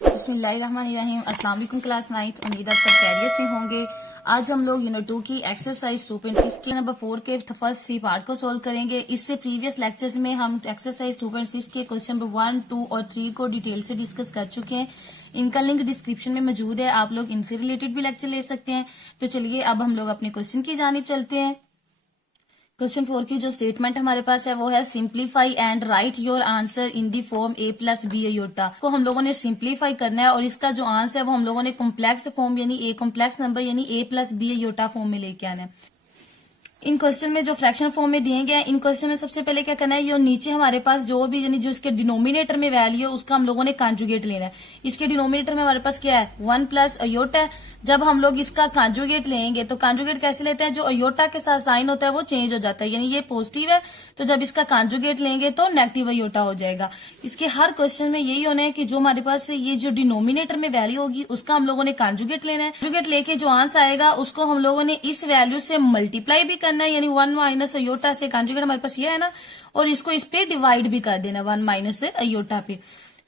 बिस्मिल्लाहिर्रहमानिर्रहीम। अस्सलाम वालेकुम क्लास 9। उम्मीद आप सब खैरियत से होंगे। आज हम लोग यूनिट 2 की एक्सरसाइज 2.6 के नंबर 4 के फर्स्ट 3 पार्ट को सोल्व करेंगे। इससे प्रीवियस लेक्चर्स में हम एक्सरसाइज 2.6 के क्वेश्चन नंबर 1, 2 और 3 को डिटेल से डिस्कस कर चुके हैं। इनका लिंक डिस्क्रिप्शन में मौजूद है, आप लोग इनसे रिलेटेड भी लेक्चर ले सकते हैं। तो चलिए अब हम लोग अपने क्वेश्चन की जानिब चलते हैं। क्वेश्चन 4 की जो स्टेटमेंट हमारे पास है वो है simplify and write your answer in the form a plus B iota. को हम लोगों ने सिंप्लीफाई करना है और इसका जो आंसर है वो हम लोगों ने कॉम्प्लेक्स फॉर्म यानी a कॉम्प्लेक्स नंबर यानी a plus B iota form में लेके आना है। इन क्वेश्चन में जो फ्रैक्शन फॉर्म में दिए गए हैं, इन क्वेश्चन में सबसे पहले क्या करना है, ये नीचे हमारे पास जो भी यानी जो इसके डिनोमिनेटर में वैल्यू है उसका हम लोगों ने कॉन्जुगेट लेना है। इसके डिनोमिनेटर में हमारे पास क्या है 1 प्लस अयोटा है। जब हम लोग इसका कॉन्जुगेट लेंगे तो कॉन्जुगेट कैसे लेते हैं, जो अयोटा के साथ साइन होता है वो चेंज हो जाता है, यानी ये पॉजिटिव है तो जब इसका कॉन्जुगेट लेंगे तो नेगेटिव अयोटा हो जाएगा। इसके हर क्वेश्चन में यही होना है कि जो हमारे पास ये जो डिनोमिनेटर में वैल्यू होगी उसका हम लोगों ने कॉन्जुगेट लेना है। कॉन्जुगेट लेके जो आंसर आएगा उसको हम लोगों ने इस वैल्यू से मल्टीप्लाई भी करना है, यानी 1 माइनस अयोटा से कॉन्जुगेट हमारे पास ये है ना, और इसको इस पे डिवाइड भी कर देना 1 माइनस अयोटा पे।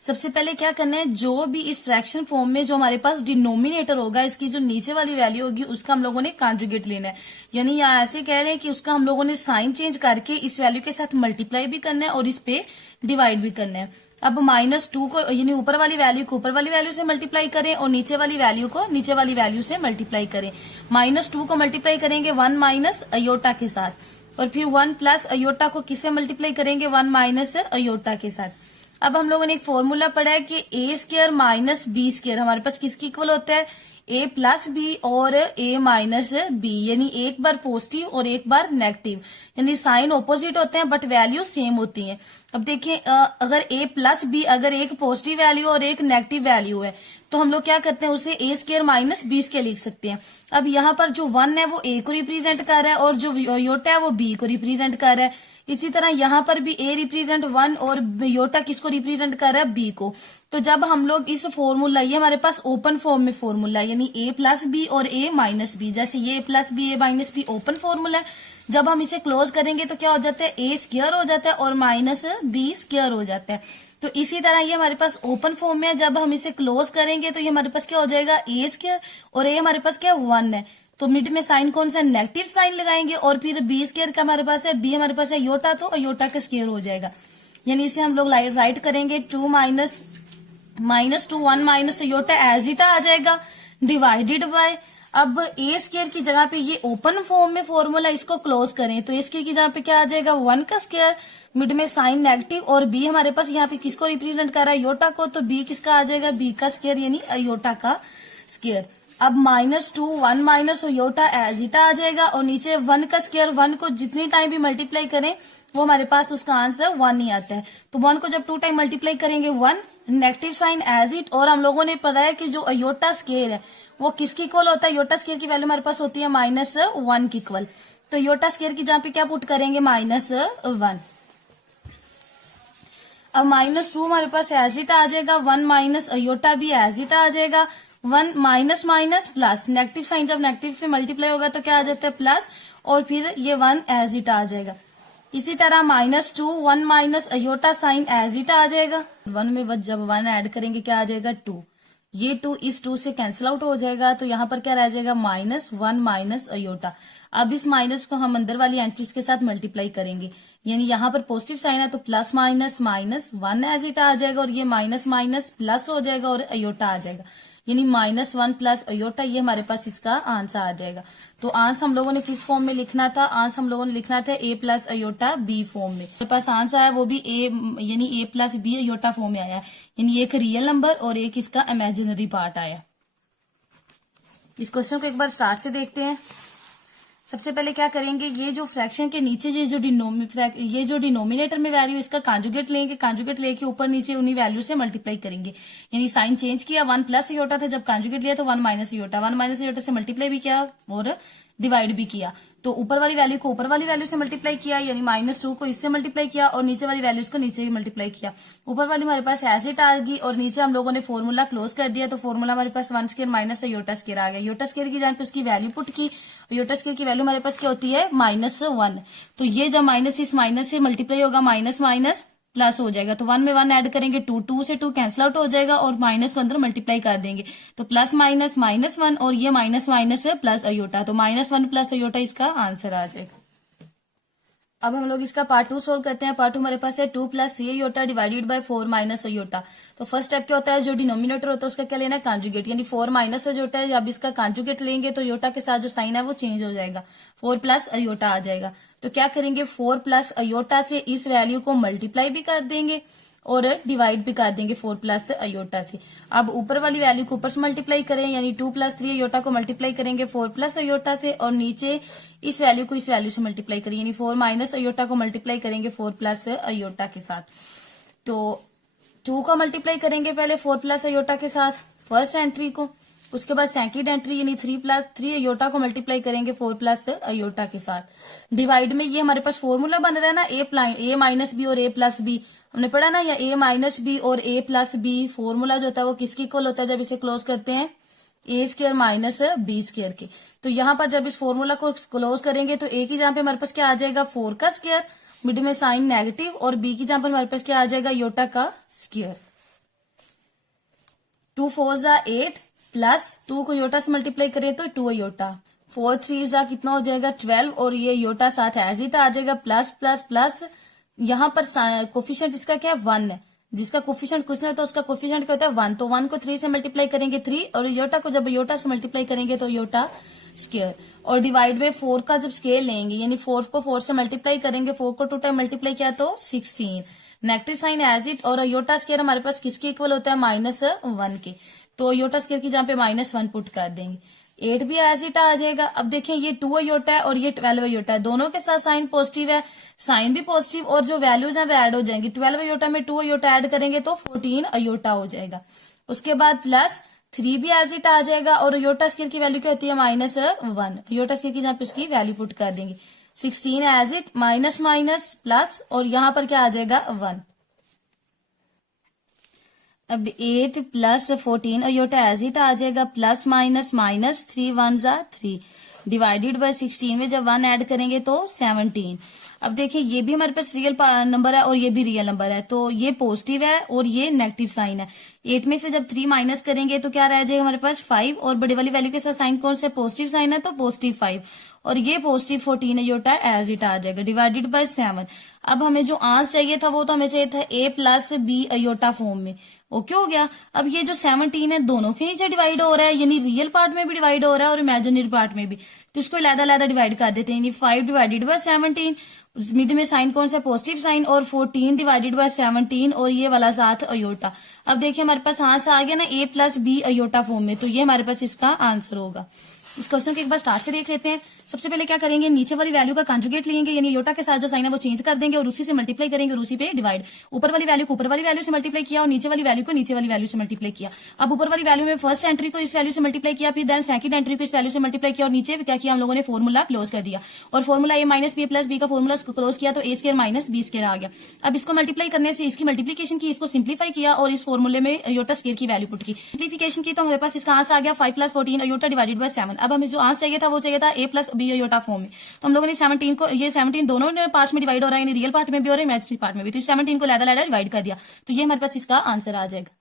सबसे पहले क्या करना है, जो भी इस फ्रैक्शन फॉर्म में जो हमारे पास डिनोमिनेटर होगा इसकी जो नीचे वाली वैल्यू होगी उसका हम लोगों ने कॉन्जुगेट लेना है, यानी यहाँ ऐसे कह रहे हैं कि उसका हम लोगों ने साइन चेंज करके इस वैल्यू के साथ मल्टीप्लाई भी करना है और इस पे डिवाइड भी करना है। अब -2 को यानी ऊपर वाली वैल्यू को ऊपर वाली वैल्यू से मल्टीप्लाई करें और नीचे वाली वैल्यू को नीचे वाली वैल्यू से मल्टीप्लाई करें। -2 को मल्टीप्लाई करेंगे 1 माइनस अयोटा के साथ, और फिर 1 प्लस अयोटा को किससे मल्टीप्लाई करेंगे 1 माइनस अयोटा के साथ। अब हम लोगों ने एक फॉर्मूला पढ़ा है कि a square minus B square हमारे पास किसकी इक्वल होता है, a प्लस बी और a माइनस बी, यानी एक बार पॉजिटिव और एक बार नेगेटिव, यानी साइन ऑपोजिट होते हैं बट वैल्यू सेम होती है। अब देखिए अगर a प्लस बी अगर एक पॉजिटिव वैल्यू और एक नेगेटिव वैल्यू है तो हम लोग क्या करते हैं उसे a square minus B square लिख सकते हैं। अब यहाँ पर जो 1 है वो a को रिप्रेजेंट कर रहा है और जो योटा है वो b को रिप्रेजेंट कर रहा है। इसी तरह यहाँ पर भी a रिप्रेजेंट 1 और योटा किसको रिप्रेजेंट कर रहा है b को। तो जब हम लोग इस फॉर्मूला, ये हमारे पास ओपन फॉर्म में फॉर्मूला है, यानी a प्लस बी और a माइनस बी, जैसे ये a plus B a minus B open formula है। जब हम इसे क्लोज करेंगे तो क्या हो जाता है a स्क्वायर हो जाता है और माइनस b स्क्वायर हो जाता है। तो इसी तरह ये हमारे पास ओपन फॉर्म में है, जब हम इसे क्लोज करेंगे तो ये हमारे पास क्या हो जाएगा a स्क्वायर और a हमारे पास क्या 1 है, तो मिड में साइन कौन सा नेगेटिव साइन लगाएंगे और फिर बी स्क्वायर का हमारे पास है b हमारे पास है योटा, तो योटा का स्क्वायर हो जाएगा। यानी इसे हम लोग राइट करेंगे 2 minus 2 1 minus iota as it आ जाएगा डिवाइडेड बाय। अब a स्क्वायर की जगह पे ये ओपन फॉर्म में फॉर्मूला, इसको क्लोज करें तो a स्क्वायर की जगह पे क्या आ जाएगा 1 का स्क्वायर, मिड में साइन नेगेटिव और b हमारे पास यहाँ पे किसको रिप्रेजेंट कर रहा है योटा को, तो b किसका आ जाएगा b का स्क्वायर यानी अयोटा का स्क्वायर। अब -2 1 माइनस योटा एज इट आ जाएगा और नीचे 1 का स्क्वायर, 1 को जितनी टाइम भी मल्टीप्लाई करें वो हमारे पास उसका आंसर 1 ही आता है। तो 1 को जब 2 टाइम मल्टीप्लाई करेंगे 1, नेगेटिव साइन एज इट, और हम लोगों ने पढ़ा है कि जो अयोटा स्क्वायर है वो किसकी इक्वल होता है, योटा स्क्वायर की वैल्यू हमारे पास होती है -1 की इक्वल। तो योटा स्क्वायर की जहाँ पे क्या पुट करेंगे -1। अब -2 हमारे पास एज इट आ जाएगा, 1 माइनस अयोटा भी एज इट आ जाएगा, 1 minus minus plus, negative sign जब नेगेटिव से मल्टीप्लाई होगा तो क्या आ जाता है प्लस, और फिर ये 1 एज इट आ जाएगा। इसी तरह -2 1 minus iota sine as it आ जाएगा, 1 में जब 1 ऐड करेंगे क्या आ जाएगा 2, ये 2 इस 2 से कैंसिल आउट हो जाएगा, तो यहाँ पर क्या रह जाएगा -1 माइनस अयोटा। अब इस माइनस को हम अंदर वाली एंट्रीज के साथ मल्टीप्लाई करेंगे, यानी यहाँ पर पॉजिटिव साइन है तो प्लस माइनस -1 एज इट आ जाएगा और ये माइनस माइनस प्लस हो जाएगा और अयोटा आ जाएगा, यानी -1 प्लस अयोटा, ये हमारे पास इसका आंसर आ जाएगा। तो आंसर हम लोगों ने किस फॉर्म में लिखना था, आंसर हम लोगों ने लिखना था a plus iota b form में। हमारे पास आंसर आया वो भी a यानी a plus b iota form में आया, यानी एक रियल नंबर और एक इसका इमेजिनरी पार्ट आया। इस क्वेश्चन को एक बार स्टार्ट से देखते हैं। सबसे पहले क्या करेंगे, ये जो फ्रैक्शन के नीचे ये जो डिनोमिनेटर में वैल्यू इसका कॉन्जुगेट लेंगे, कॉन्जुगेट लेके ऊपर नीचे उन्हीं वैल्यू से मल्टीप्लाई करेंगे, यानी साइन चेंज किया, 1 प्लस योटा था, जब कॉन्जुगेट लिया तो 1 माइनस योटा, 1 माइनस योटा से मल्टीप्लाई भी किया और डिवाइड भी किया। तो ऊपर वाली वैल्यू को ऊपर वाली वैल्यू से मल्टीप्लाई किया, यानी -2 को इससे मल्टीप्लाई किया और नीचे वाली वैल्यूज को नीचे मल्टीप्लाई किया। ऊपर वाली हमारे पास एज इट आ गई और नीचे हम लोगों ने फॉर्मूला क्लोज कर दिया, तो फॉर्मूला हमारे पास 1 स्क्वायर माइनस योटा स्क्वायर आ गया। योटा स्क्वायर की जहाँ पे उसकी वैल्यू पुट की, योटा स्क्वायर की वैल्यू हमारे पास क्या होती है -1, तो ये जब माइनस इस माइनस से मल्टीप्लाई होगा माइनस माइनस प्लस हो जाएगा। तो 1 में 1 ऐड करेंगे 2, 2 से 2 कैंसिल आउट हो जाएगा और माइनस को अंदर मल्टीप्लाई कर देंगे। तो प्लस माइनस -1 और ये माइनस माइनस प्लस अयोटा, तो -1 प्लस अयोटा इसका आंसर आ जाएगा। अब हम लोग इसका पार्ट 2 सोल्व करते हैं। पार्ट 2 हमारे पास है 2 + 3 iota divided by 4 minus iota. तो फर्स्ट स्टेप क्या होता है, जो डिनोमिनेटर होता है उसका क्या लेना है, कांजुगेट, यानी 4 माइनस अयोटा है। अब इसका कांजुगेट लेंगे तो अयोटा के साथ जो साइन है वो चेंज हो जाएगा, 4 प्लस अयोटा आ जाएगा। तो क्या करेंगे, 4 प्लस अयोटा से इस वैल्यू को मल्टीप्लाई भी कर देंगे और डिवाइड भी कर देंगे 4 प्लस अयोटा से। अब ऊपर वाली वैल्यू को ऊपर से मल्टीप्लाई करें, यानी 2 + 3 अयोटा को मल्टीप्लाई करेंगे 4 प्लस अयोटा से, और नीचे इस वैल्यू को इस वैल्यू से मल्टीप्लाई करें, यानी 4 माइनस अयोटा को मल्टीप्लाई करेंगे 4 प्लस अयोटा के साथ। तो 2 को मल्टीप्लाई करेंगे पहले 4 प्लस अयोटा के साथ फर्स्ट एंट्री को, उसके बाद सेकंड एंट्री यानी 3 + 3 अयोटा को मल्टीप्लाई करेंगे 4 प्लस अयोटा के साथ। डिवाइड में ये हमारे पास फॉर्मूला बन रहा है ना, a माइनस बी और a प्लस बी, हमने पढ़ा ना, या a माइनस बी और a प्लस बी फॉर्मूला जो होता है वो किसकी इक्वल होता है जब इसे क्लोज करते हैं, a² माइनस b² के। तो यहाँ पर जब इस फॉर्मूला को क्लोज करेंगे तो a की जहां पे हमारे पास क्या आ जाएगा, 4 का स्क्वायर, मिड में साइन नेगेटिव, और b की जहां पर हमारे पास क्या आ जाएगा, योटा का स्क्वायर। 2 4 = 8 प्लस 2 को योटा से मल्टीप्लाई करें तो 2 अयोटा, 4 3 = कितना हो जाएगा 12, और ये योटा साथ एज इट आ जाएगा, प्लस प्लस प्लस। यहाँ पर कोफिशिएंट इसका क्या है, 1 है, जिसका कोफिशिएंट कुछ नहीं होता उसका कोफिशिएंट क्या होता है 1। तो 1 को 3 से मल्टीप्लाई करेंगे 3, और योटा को जब योटा से मल्टीप्लाई करेंगे तो योटा स्क्वायर, और डिवाइड में 4 का जब स्केल लेंगे, यानी 4 को 4 से मल्टीप्लाई करेंगे, 4 को 2 टाइम मल्टीप्लाई किया तो 16, नेगेटिव साइन एज इट, और योटा स्क्वायर हमारे पास किसके इक्वल होता है, -1 के। तो योटा स्क्वायर की जहां पे -1 पुट कर देंगे, 8 भी एज इट आ जाएगा। अब देखें ये 2 अयोटा है और ये 12 अयोटा है, दोनों के साथ साइन पॉजिटिव है, साइन भी पॉजिटिव, और जो वैल्यूज है वो ऐड हो जाएंगी। 12 अयोटा में 2 अयोटा ऐड करेंगे तो 14 अयोटा हो जाएगा। उसके बाद प्लस 3 भी एज इट आ जाएगा, और अयोटा स्क्वायर की वैल्यू क्या होती है, -1, अयोटा स्क्वायर की जहां पे उसकी वैल्यू पुट कर देंगे, 16 as it, minus minus plus, और यहां पर क्या आ जाएगा 1। अब 8 प्लस 14 अयोटा एज इट आ जाएगा, plus minus minus, 3 1 = 3, divided by 16 में जब 1 ऐड करेंगे तो 17। अब देखिए ये भी हमारे पास रियल नंबर है और ये भी रियल नंबर है, तो ये पॉजिटिव है और ये नेगेटिव साइन है। 8 में से जब 3 माइनस करेंगे तो क्या रह जाएगा हमारे पास 5, और बड़ी वाली वैल्यू के साथ साइन कौन सा पॉजिटिव साइन है, तो +5, और ये +14 अयोटा एज इट आ जाएगा, डिवाइडेड बाय 7। अब हमें जो आंसर चाहिए था वो तो हमें चाहिए था a + b अयोटा फॉर्म में, ओके हो गया। अब ये जो 17 है दोनों के नीचे डिवाइड हो रहा है, यानी रियल पार्ट में भी डिवाइड हो रहा है और इमेजिनरी पार्ट में भी, तो इसको अलग-अलग डिवाइड कर देते हैं, यानी 5 डिवाइडेड बाय 17, मिड में साइन कौन सा पॉजिटिव साइन, और 14 डिवाइडेड बाय 17, और ये वाला साथ अयोटा। अब देखिए हमारे पास आंसर आ गया ना a + b अयोटा फॉर्म में, तो ये हमारे पास इसका आंसर होगा। इस क्वेश्चन को एक बार स्टार्ट से देख लेते हैं। सबसे पहले क्या करेंगे, नीचे वाली वैल्यू का कंजुगेट लेंगे, यानी योटा के साथ जो साइन है वो चेंज कर देंगे और उसी से मल्टीप्लाई करेंगे और उसी पे डिवाइड। ऊपर वाली वैल्यू को ऊपर वाली वैल्यू से मल्टीप्लाई किया और नीचे वाली वैल्यू को नीचे वाली वैल्यू से मल्टीप्लाई किया। अब ऊपर वाली वैल्यू में फर्स्ट एंट्री को इस वैल्यू से मल्टीप्लाई किया, फिर देन सेकंड एंट्री को इस वैल्यू से मल्टीप्लाई किया, और नीचे क्या किया हम लोगों ने, फॉर्मूला क्लोज कर दिया, और फॉर्मूला a - b + b का फॉर्मूला क्लोज किया तो a² - b² आ गया। अब इसको मल्टीप्लाई करने से इसकी मल्टीप्लीकेशन की, इसको सिंप्लीफाई किया और इस फॉर्मूले में योटा स्क्वायर की वैल्यू पुट की, सिंप्लीफिकेशन की, तो हमारे पास इसका आंसर आ गया 5 + 14 अयोटा डिवाइडेड बाय 7। अब हमें जो आंसर चाहिए था वो चाहिए था a + b अयोटा फॉर्म में, तो हम लोगों ने 17 को, ये 17 दोनों पार्ट्स में डिवाइड हो रहा है, यानी रियल पार्ट में भी और इमेजिनरी पार्ट में भी, तो 17 को लैदा डिवाइड कर दिया, तो ये हमारे पास इसका आंसर आ जाएगा।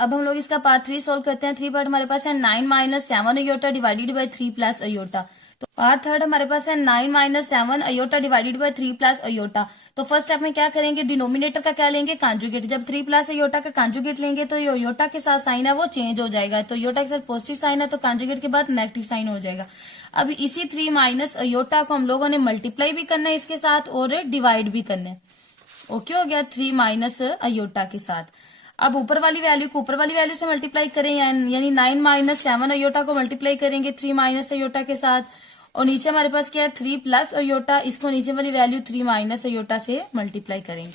अब हम लोग इसका पार्ट 3 सोल्व करते हैं। 3 पार्ट हमारे पास है 9 - 7 अयोटा डिवाइडेड बाय 3 + अयोटा। तो पार्ट 3 हमारे पास है 9 - 7 अयोटा डिवाइडेड बाय 3 + अयोटा। तो फर्स्ट स्टेप में क्या करेंगे, डिनोमिनेटर का क्या लेंगे, कांजुगेट। जब 3 + अयोटा का कांजुगेट लेंगे तो ये अयोटा के साथ साइन है वो चेंज हो जाएगा, तो अयोटा के साथ पॉजिटिव साइन है तो कांजुगेट के बाद नेगेटिव साइन हो जाएगा। अब इसी 3 - अयोटा को हम लोगों ने मल्टीप्लाई भी करना है इसके साथ और डिवाइड भी करना है, ओके हो गया, 3 - अयोटा के साथ। अब ऊपर वाली वैल्यू को ऊपर वाली वैल्यू से मल्टीप्लाई करें, यानी 9 - 7 अयोटा को मल्टीप्लाई करेंगे 3 - अयोटा के साथ, और नीचे हमारे पास क्या है 3 + अयोटा, इसको नीचे वाली वैल्यू 3 - अयोटा से मल्टीप्लाई करेंगे।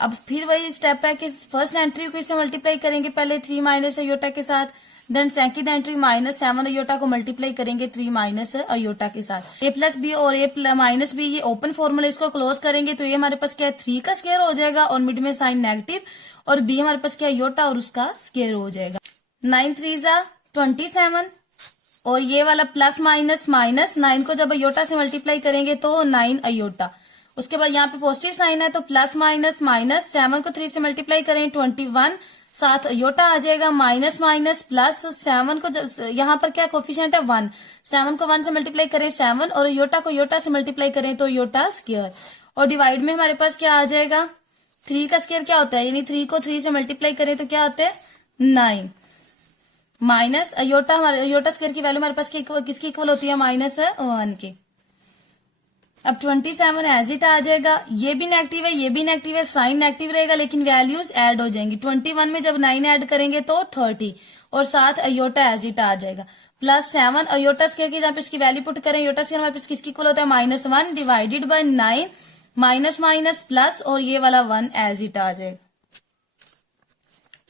अब फिर वही स्टेप है कि फर्स्ट एंट्री को इससे मल्टीप्लाई करेंगे पहले 3 - अयोटा के साथ, देन सेकंड एंट्री -7 अयोटा को मल्टीप्लाई करेंगे 3 - अयोटा के साथ। a + b और a - b ये ओपन फॉर्मूला, इसको क्लोज करेंगे तो ये हमारे पास क्या है 3 का स्क्वायर हो जाएगा, और मिड में साइन नेगेटिव, और b हमारे पास क्या है योटा और उसका स्क्वायर हो जाएगा। 9 3 = 27, और ये वाला प्लस माइनस माइनस 9 को जब अयोटा से मल्टीप्लाई करेंगे तो 9 अयोटा, उसके बाद यहाँ पे पॉजिटिव साइन है तो प्लस माइनस माइनस, 7 को 3 से मल्टीप्लाई करें 21, साथ योटा आ जाएगा, माइनस माइनस प्लस, 7 को यहाँ पर क्या कोफिशिएंट है 1, 7 को 1 से मल्टीप्लाई करें 7 और योटा को योटा से मल्टीप्लाई करें तो योटा स्क्वायर, और डिवाइड में हमारे पास क्या आ जाएगा 3 का स्क्वायर क्या होता है, यानी 3 को 3 से मल्टीप्लाई करें तो क्या होता है 9, माइनस योटा, हमारे योटा स्क्वायर की वैल्यू हमारे पास किसकी इक्वल होती है -1 की। अब 27 एज इट आ जाएगा, ये भी नेगेटिव है ये भी नेगेटिव है, साइन नेगेटिव रहेगा लेकिन वैल्यूज ऐड हो जाएंगी। 21 में जब 9 ऐड करेंगे तो 30 और साथ अयोटा एज इट आ जाएगा, प्लस 7 अयोटा स्क्वायर की जहाँ पे इसकी वैल्यू पुट करें, अयोटा स्क्वायर हमारे पास किसकी इक्वल होता है -1 divided by 9, minus minus plus और ये वाला 1 एज इट आ जाएगा।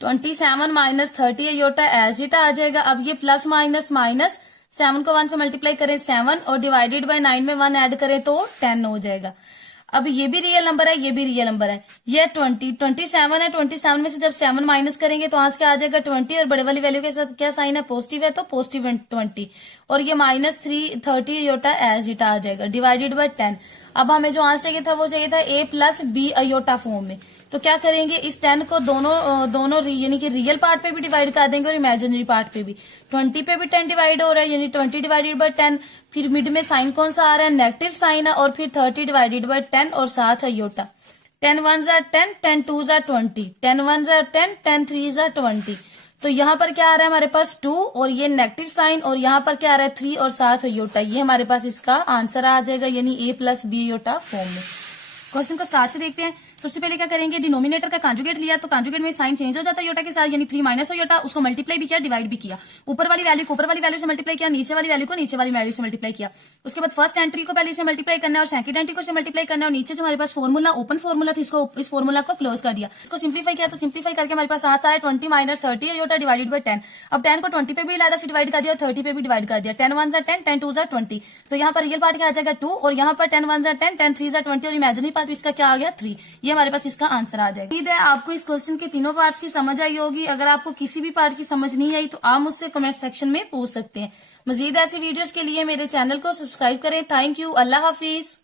27 माइनस 30 अयोटा एज इट आ जाएगा। अब ये प्लस माइनस माइनस, 7 को 1 से मल्टीप्लाई करें 7 और डिवाइडेड बाय 9 में 1 ऐड करें तो 10 हो जाएगा। अब ये भी रियल नंबर है ये भी रियल नंबर है, ये 27 है, 27 में से जब 7 माइनस करेंगे तो आज क्या आ जाएगा 20 और बड़े वाली वैल्यू के साथ क्या साइन है पॉजिटिव है तो पॉजिटिव 20 और ये -30 अयोटा एज इट आ जाएगा डिवाइडेड बाय 10। अब हमें जो आंसर चाहिए था वो चाहिए था a plus B iota form में, तो क्या करेंगे इस 10 को दोनों यानी कि रियल पार्ट पे भी डिवाइड कर देंगे और इमेजिनरी पार्ट पे भी। 20 पे भी 10 डिवाइड हो रहा है यानी 20 डिवाइडेड बाय 10, फिर मिड में साइन कौन सा आ रहा है नेगेटिव साइन है, और फिर 30 डिवाइडेड बाय 10 और साथ aorta. 10 1 are 10, 10 2 are 20, 10 1 are 10, 10 3 are 20। तो यहाँ पर क्या आ रहा है हमारे पास 2 और ये नेगेटिव साइन, और यहाँ पर क्या आ रहा है 3 और साथ अयोटा। ये हमारे पास इसका आंसर आ जाएगा यानी a plus B iota form में। क्वेश्चन को स्टार्ट से देखते हैं। सबसे पहले क्या करेंगे, डिनोमिनेटर का कॉन्जुगेट लिया तो कॉन्जुगेट में साइन चेंज हो जाता है योटा के साथ, यानी 3 माइनस योटा, उसको मल्टीप्लाई भी किया डिवाइड भी किया, ऊपर वाली वैल्यू को ऊपर वाली वैल्यू से मल्टीप्लाई किया, नीचे वाली वैल्यू को नीचे वाली वैल्यू से मल्टीप्लाई किया। उसके बाद फर्स्ट एंट्री को पहले से मल्टीप्लाई करना है और सेकंड एंट्री को से मल्टीप्लाई करना है, और नीचे जो हमारे पास फॉर्मूला ओपन फॉर्मूला था इसको इस फॉर्मूला को क्लोज कर दिया। इसको सिंप्लीफाई किया तो सिंप्लीफाई करके हमारे पास आता है 20 माइनस 30 योटा डिवाइडेड बाय 10। अब 10 को 20 पे भी लाया फिर डिवाइड कर दिया, 30 पे भी डिवाइड कर दिया। 10 1 are 10, 10 2 are 20, तो यहाँ पर रियल पार्ट क्या आ जाएगा 2 और यहाँ पर 10 1 are 10, 10 3 are 20 और इमेजिनरी पार्ट इसका क्या आ गया 3। ये हमारे पास इसका आंसर आ जाएगा। उम्मीद है आपको इस क्वेश्चन के तीनों पार्ट्स की समझ आई होगी। अगर आपको किसी भी पार्ट की समझ नहीं आई तो आप मुझसे कमेंट सेक्शन में पूछ सकते हैं। मजीद ऐसी वीडियोस के लिए मेरे चैनल को सब्सक्राइब करें। Thank you, Allah Hafiz.